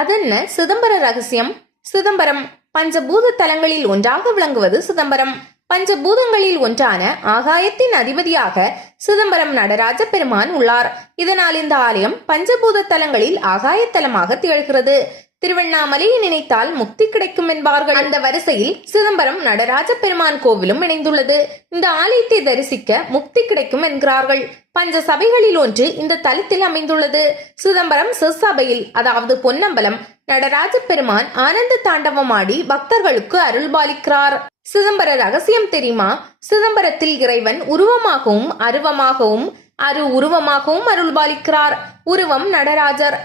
அதென்ன சிதம்பர ரகசியம்? சிதம்பரம் பஞ்சபூத தலங்களில் ஒன்றாக விளங்குவது சிதம்பரம். பஞ்சபூதங்களில் ஒன்றான ஆகாயத்தின் அதிபதியாக சிதம்பரம் நடராஜ பெருமான் உள்ளார். இதனால் இந்த ஆலயம் பஞ்சபூத தலங்களில் ஆகாயத்தலமாக திகழ்கிறது. திருவண்ணாமலையை நினைத்தால் முக்தி கிடைக்கும் என்பார்கள். அந்த வரிசையில் சிதம்பரம் நடராஜ பெருமான் கோவிலும் இணைந்துள்ளது. இந்த ஆலயத்தை தரிசிக்க முக்தி கிடைக்கும் என்கிறார்கள். பஞ்ச சபைகளில் ஒன்று இந்த தலத்தில் அமைந்துள்ளது. சிதம்பரம் சிற்சபையில், அதாவது பொன்னம்பலம், நடராஜ பெருமான் ஆனந்த தாண்டவமாடி பக்தர்களுக்கு அருள்பாலிக்கிறார். சிதம்பர ரகசியம் தெரியுமா? சிதம்பரத்தில் இறைவன் உருவமாகவும் அருவமாகவும் அருள்பாலிக்கிறார். உருவம் நடராஜர்,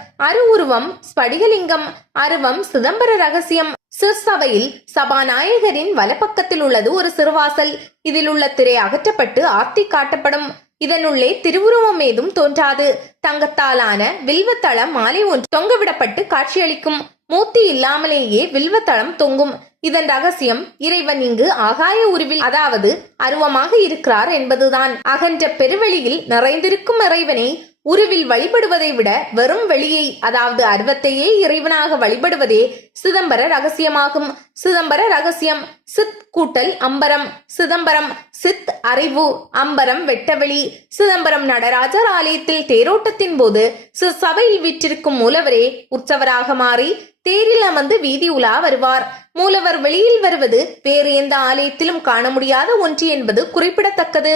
உருவம் ஸ்படிகலிங்கம், அருவம் சிதம்பர ரகசியம். சிற்சபையில் சபாநாயகரின் வலப்பக்கத்தில் உள்ளது ஒரு சிறுவாசல். இதில் உள்ள திரை அகற்றப்பட்டு ஆர்த்தி காட்டப்படும். இதனுள்ளே திருவுருவம் ஏதும் தோன்றாது. தங்கத்தாலான வில்வத்தள மாலை ஒன்று தொங்கவிடப்பட்டு காட்சியளிக்கும். மூர்த்தி இல்லாமலேயே வில்வத்தளம் தொங்கும். இதன் ரகசியம் இறைவன் இங்கு ஆகாய உருவில், அதாவது அருவமாக இருக்கிறார் என்பதுதான். அகன்ற பெருவெளியில் நிறைந்திருக்கும் இறைவனை உருவில் வழிபடுவதை விட வெறும் வெளியை, அதாவது அருவத்தையே இறைவனாக வழிபடுவதே சிதம்பர ரகசியமாகும். சிதம்பர ரகசியம் சித் கூட்டல் அம்பரம். சிதம்பரம் சித் அறிவு, அம்பரம் வெட்டவெளி. சிதம்பரம் நடராஜர் ஆலயத்தில் தேரோட்டத்தின் போது சபையில் வீற்றிருக்கும் மூலவரே உற்சவராக மாறி தேரில் அமர்ந்து வீதி உலா வருவார். மூலவர் வெளியில் வருவது வேறு எந்த ஆலயத்திலும் காண முடியாத ஒன்று என்பது குறிப்பிடத்தக்கது.